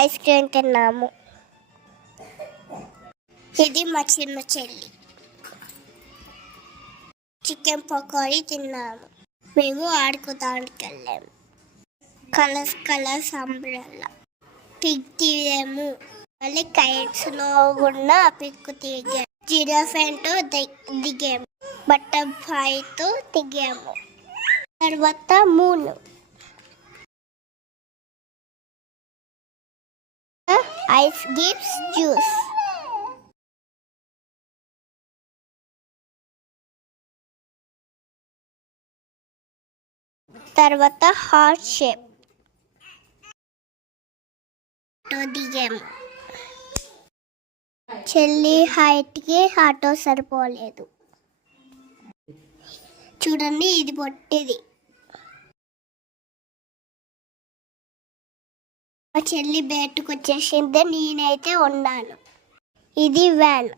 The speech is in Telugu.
ఐస్ క్రీమ్ తిన్నాము. ఇది మా చిన్న చెల్లి. చికెన్ పకోడీ తిన్నాము. మేము ఆడుకోవడానికి వెళ్ళాము. కలర్స్ అంబ్రెల్లా పిక్ తీయము. మళ్ళీ కైట్స్లో కూడా పిక్ తీగాము. జిరాఫెంట్తో దిగాము. బటర్ఫ్లైతో దిగాము. తర్వాత మూన్, ఐస్ గివ్స్ జ్యూస్, తర్వాత హార్ట్ షేప్ దిగాము. చెల్లి హైట్కి ఆటో సరిపోలేదు. చూడండి, ఇది పొట్టిది. మా చెల్లి బయటకు వచ్చేసింది. నేనైతే ఉన్నాను. ఇది వ్యాన్.